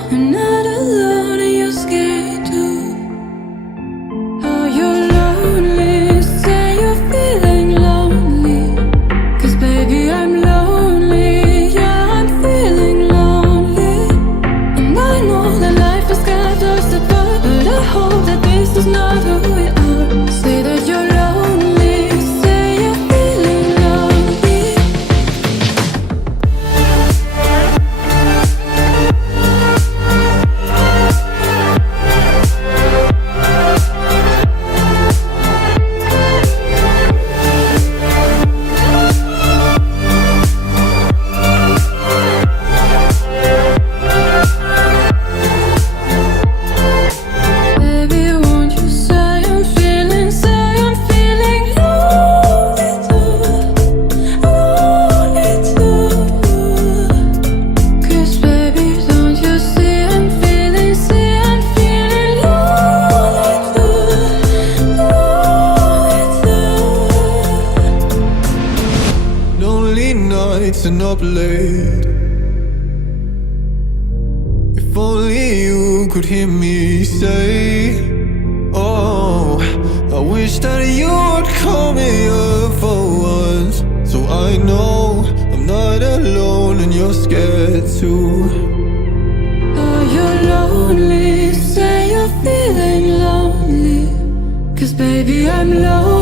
I'm not alone and you're scared too. Oh, you're lonely, say you're feeling lonely. 'Cause baby, I'm lonely, yeah, I'm feeling lonely. And I know that life has got us apart, but I hope that this is not who we are. Say that you're lonely, say you're feeling lonely. Baby, won't you say I'm feeling lonely too, lonely too. 'Cause baby, don't you see I'm feeling lonely too, lonely too. Lonely nights and up late. If only you could hear me say, oh, I wish that you would call me up for once, so I know I'm not alone and you're scared too. Oh, you're lonely, say you're feeling lonely. 'Cause baby, I'm lonely.